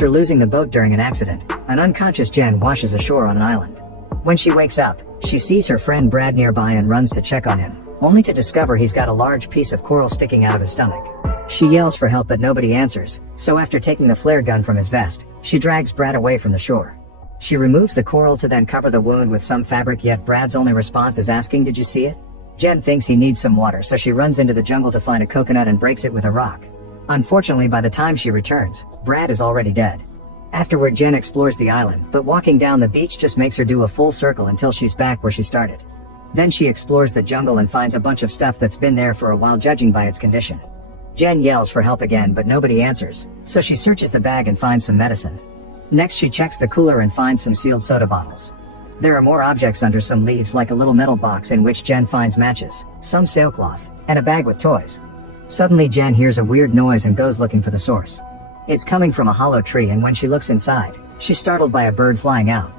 After losing the boat during an accident, an unconscious Jen washes ashore on an island. When she wakes up, she sees her friend Brad nearby and runs to check on him, only to discover he's got a large piece of coral sticking out of his stomach. She yells for help but nobody answers, so after taking the flare gun from his vest, she drags Brad away from the shore. She removes the coral to then cover the wound with some fabric, yet Brad's only response is asking, "Did you see it?" Jen thinks he needs some water, so she runs into the jungle to find a coconut and breaks it with a rock. Unfortunately, by the time she returns, Brad is already dead. Afterward, Jen explores the island, but walking down the beach just makes her do a full circle until she's back where she started. Then she explores the jungle and finds a bunch of stuff that's been there for a while, judging by its condition. Jen yells for help again but nobody answers, so she searches the bag and finds some medicine. Next she checks the cooler and finds some sealed soda bottles. There are more objects under some leaves, like a little metal box in which Jen finds matches, some sailcloth, and a bag with toys. Suddenly Jen hears a weird noise and goes looking for the source. It's coming from a hollow tree, and when she looks inside, she's startled by a bird flying out.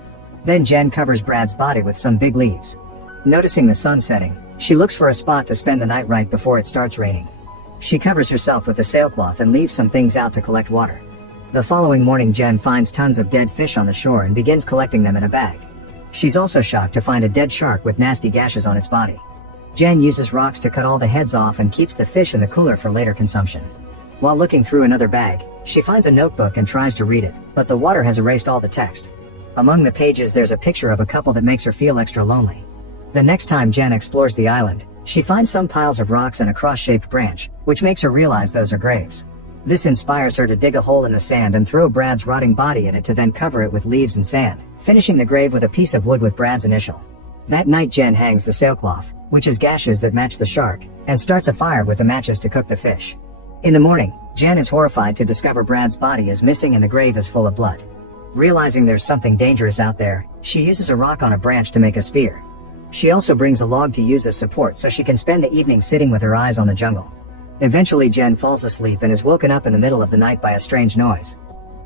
Then Jen covers Brad's body with some big leaves. Noticing the sun setting, she looks for a spot to spend the night right before it starts raining. She covers herself with the sailcloth and leaves some things out to collect water. The following morning Jen finds tons of dead fish on the shore and begins collecting them in a bag. She's also shocked to find a dead shark with nasty gashes on its body. Jen uses rocks to cut all the heads off and keeps the fish in the cooler for later consumption. While looking through another bag, she finds a notebook and tries to read it, but the water has erased all the text. Among the pages there's a picture of a couple that makes her feel extra lonely. The next time Jen explores the island, she finds some piles of rocks and a cross-shaped branch, which makes her realize those are graves. This inspires her to dig a hole in the sand and throw Brad's rotting body in it to then cover it with leaves and sand, finishing the grave with a piece of wood with Brad's initial. That night Jen hangs the sailcloth, which is gashes that match the shark, and starts a fire with the matches to cook the fish. In the morning, Jen is horrified to discover Brad's body is missing and the grave is full of blood. Realizing there's something dangerous out there, she uses a rock on a branch to make a spear. She also brings a log to use as support so she can spend the evening sitting with her eyes on the jungle. Eventually Jen falls asleep and is woken up in the middle of the night by a strange noise.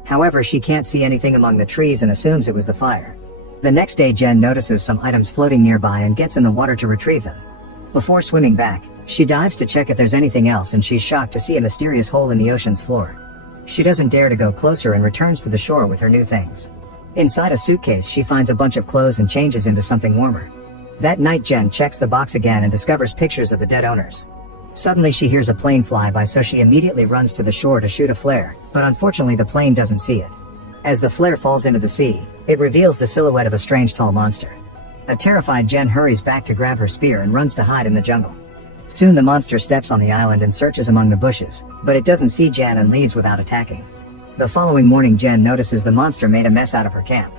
However, she can't see anything among the trees and assumes it was the fire. The next day Jen notices some items floating nearby and gets in the water to retrieve them. Before swimming back, she dives to check if there's anything else, and she's shocked to see a mysterious hole in the ocean's floor. She doesn't dare to go closer and returns to the shore with her new things. Inside a suitcase she finds a bunch of clothes and changes into something warmer. That night Jen checks the box again and discovers pictures of the dead owners. Suddenly she hears a plane fly by, so she immediately runs to the shore to shoot a flare, but unfortunately the plane doesn't see it. As the flare falls into the sea, it reveals the silhouette of a strange tall monster. A terrified Jen hurries back to grab her spear and runs to hide in the jungle. Soon the monster steps on the island and searches among the bushes, but it doesn't see Jen and leaves without attacking. The following morning Jen notices the monster made a mess out of her camp.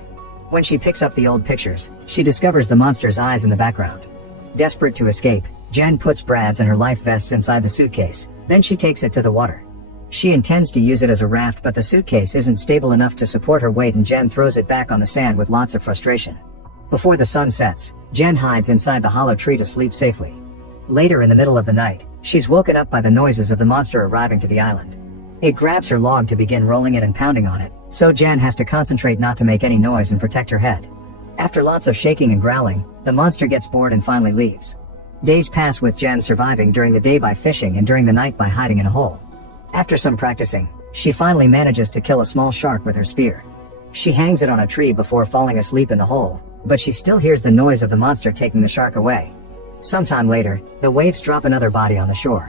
When she picks up the old pictures, she discovers the monster's eyes in the background. Desperate to escape, Jen puts Brad's and her life vests inside the suitcase, then she takes it to the water. She intends to use it as a raft, but the suitcase isn't stable enough to support her weight and Jen throws it back on the sand with lots of frustration. Before the sun sets, Jen hides inside the hollow tree to sleep safely. Later in the middle of the night, she's woken up by the noises of the monster arriving to the island. It grabs her log to begin rolling it and pounding on it, so Jen has to concentrate not to make any noise and protect her head. After lots of shaking and growling, the monster gets bored and finally leaves. Days pass with Jen surviving during the day by fishing and during the night by hiding in a hole. After some practicing, she finally manages to kill a small shark with her spear. She hangs it on a tree before falling asleep in the hole, but she still hears the noise of the monster taking the shark away. Sometime later, the waves drop another body on the shore.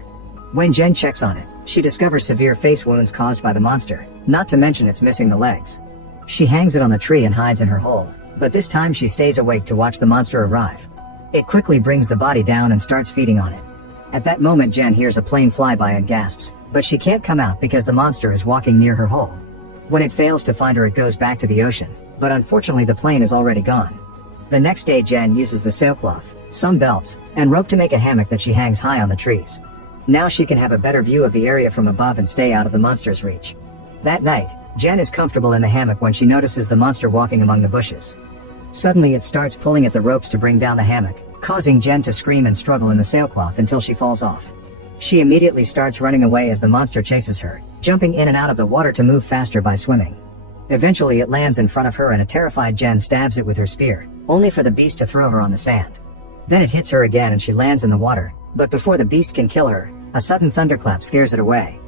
When Jen checks on it, she discovers severe face wounds caused by the monster, not to mention it's missing the legs. She hangs it on the tree and hides in her hole, but this time she stays awake to watch the monster arrive. It quickly brings the body down and starts feeding on it. At that moment Jen hears a plane fly by and gasps, but she can't come out because the monster is walking near her hole. When it fails to find her, it goes back to the ocean, but unfortunately the plane is already gone. The next day Jen uses the sailcloth, some belts, and rope to make a hammock that she hangs high on the trees. Now she can have a better view of the area from above and stay out of the monster's reach. That night, Jen is comfortable in the hammock when she notices the monster walking among the bushes. Suddenly it starts pulling at the ropes to bring down the hammock, causing Jen to scream and struggle in the sailcloth until she falls off. She immediately starts running away as the monster chases her, jumping in and out of the water to move faster by swimming. Eventually it lands in front of her and a terrified Jen stabs it with her spear, only for the beast to throw her on the sand. Then it hits her again and she lands in the water, but before the beast can kill her, a sudden thunderclap scares it away.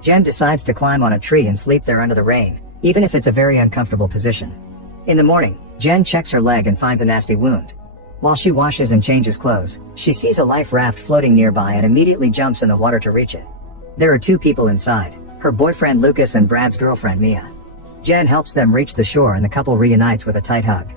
Jen decides to climb on a tree and sleep there under the rain, even if it's a very uncomfortable position. In the morning, Jen checks her leg and finds a nasty wound. While she washes and changes clothes, she sees a life raft floating nearby and immediately jumps in the water to reach it. There are two people inside, her boyfriend Lucas and Brad's girlfriend Mia. Jen helps them reach the shore and the couple reunites with a tight hug.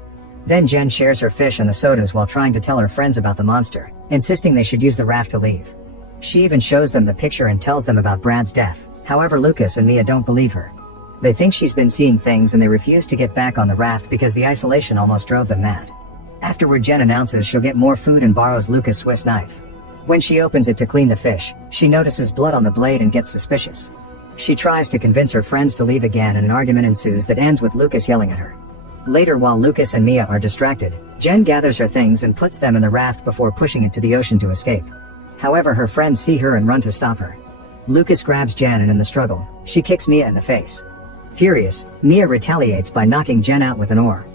Then Jen shares her fish and the sodas while trying to tell her friends about the monster, insisting they should use the raft to leave. She even shows them the picture and tells them about Brad's death. However, Lucas and Mia don't believe her. They think she's been seeing things and they refuse to get back on the raft because the isolation almost drove them mad. Afterward, Jen announces she'll get more food and borrows Lucas' Swiss knife. When she opens it to clean the fish, she notices blood on the blade and gets suspicious. She tries to convince her friends to leave again and an argument ensues that ends with Lucas yelling at her. Later, while Lucas and Mia are distracted, Jen gathers her things and puts them in the raft before pushing it to the ocean to escape. However, her friends see her and run to stop her. Lucas grabs Jen and in the struggle, she kicks Mia in the face. Furious, Mia retaliates by knocking Jen out with an oar.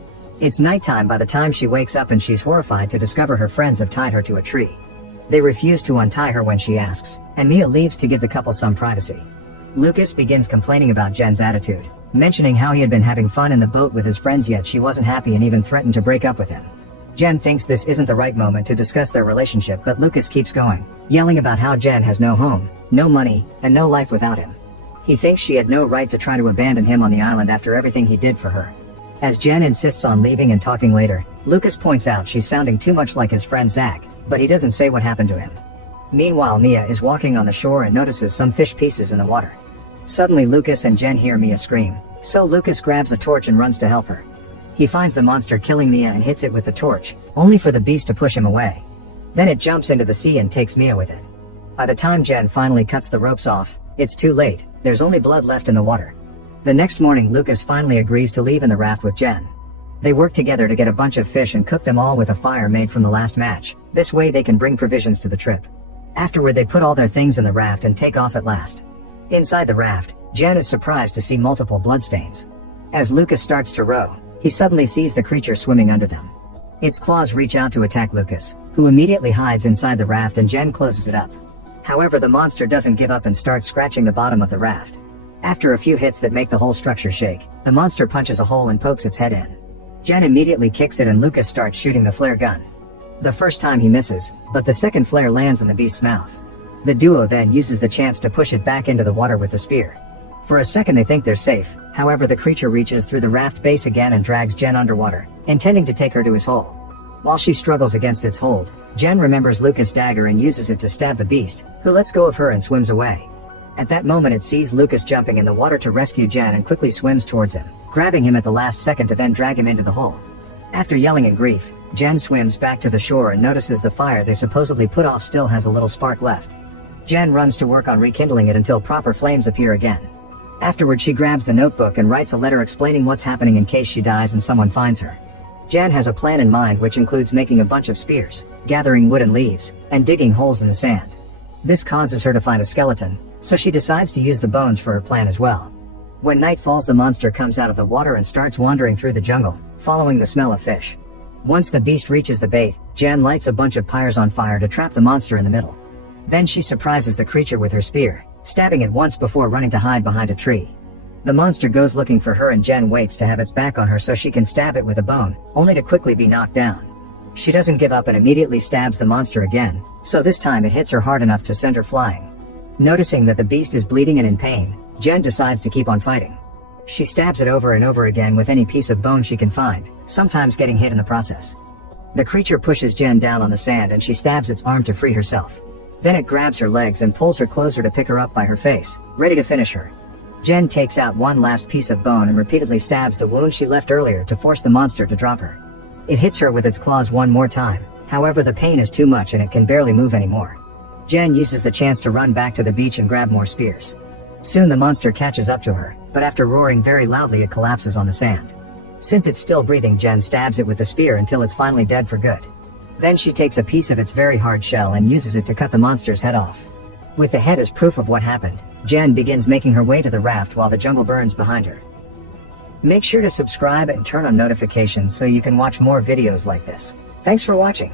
It's nighttime by the time she wakes up and she's horrified to discover her friends have tied her to a tree. They refuse to untie her when she asks, and Mia leaves to give the couple some privacy. Lucas begins complaining about Jen's attitude, mentioning how he had been having fun in the boat with his friends yet she wasn't happy and even threatened to break up with him. Jen thinks this isn't the right moment to discuss their relationship, but Lucas keeps going, yelling about how Jen has no home, no money, and no life without him. He thinks she had no right to try to abandon him on the island after everything he did for her. As Jen insists on leaving and talking later, Lucas points out she's sounding too much like his friend Zach, but he doesn't say what happened to him. Meanwhile, Mia is walking on the shore and notices some fish pieces in the water. Suddenly Lucas and Jen hear Mia scream, so Lucas grabs a torch and runs to help her. He finds the monster killing Mia and hits it with the torch, only for the beast to push him away. Then it jumps into the sea and takes Mia with it. By the time Jen finally cuts the ropes off, it's too late, there's only blood left in the water. The next morning, Lucas finally agrees to leave in the raft with Jen. They work together to get a bunch of fish and cook them all with a fire made from the last match. This way they can bring provisions to the trip. Afterward, they put all their things in the raft and take off at last. Inside the raft, Jen is surprised to see multiple bloodstains. As Lucas starts to row, he suddenly sees the creature swimming under them. Its claws reach out to attack Lucas, who immediately hides inside the raft and Jen closes it up. However, the monster doesn't give up and starts scratching the bottom of the raft. After a few hits that make the whole structure shake, the monster punches a hole and pokes its head in. Jen immediately kicks it and Lucas starts shooting the flare gun. The first time he misses, but the second flare lands in the beast's mouth. The duo then uses the chance to push it back into the water with the spear. For a second they think they're safe, however the creature reaches through the raft base again and drags Jen underwater, intending to take her to his hole. While she struggles against its hold, Jen remembers Lucas' dagger and uses it to stab the beast, who lets go of her and swims away. At that moment it sees Lucas jumping in the water to rescue Jen and quickly swims towards him, grabbing him at the last second to then drag him into the hole. After yelling in grief, Jen swims back to the shore and notices the fire they supposedly put off still has a little spark left. Jen runs to work on rekindling it until proper flames appear again. Afterward, she grabs the notebook and writes a letter explaining what's happening in case she dies and someone finds her. Jen has a plan in mind which includes making a bunch of spears, gathering wood and leaves, and digging holes in the sand. This causes her to find a skeleton, so she decides to use the bones for her plan as well. When night falls, the monster comes out of the water and starts wandering through the jungle, following the smell of fish. Once the beast reaches the bait, Jen lights a bunch of pyres on fire to trap the monster in the middle. Then she surprises the creature with her spear, stabbing it once before running to hide behind a tree. The monster goes looking for her and Jen waits to have its back on her so she can stab it with a bone, only to quickly be knocked down. She doesn't give up and immediately stabs the monster again, so this time it hits her hard enough to send her flying. Noticing that the beast is bleeding and in pain, Jen decides to keep on fighting. She stabs it over and over again with any piece of bone she can find, sometimes getting hit in the process. The creature pushes Jen down on the sand and she stabs its arm to free herself. Then it grabs her legs and pulls her closer to pick her up by her face, ready to finish her. Jen takes out one last piece of bone and repeatedly stabs the wound she left earlier to force the monster to drop her. It hits her with its claws one more time, however the pain is too much and it can barely move anymore. Jen uses the chance to run back to the beach and grab more spears. Soon the monster catches up to her, but after roaring very loudly it collapses on the sand. Since it's still breathing, Jen stabs it with the spear until it's finally dead for good. Then she takes a piece of its very hard shell and uses it to cut the monster's head off. With the head as proof of what happened, Jen begins making her way to the raft while the jungle burns behind her. Make sure to subscribe and turn on notifications so you can watch more videos like this. Thanks for watching.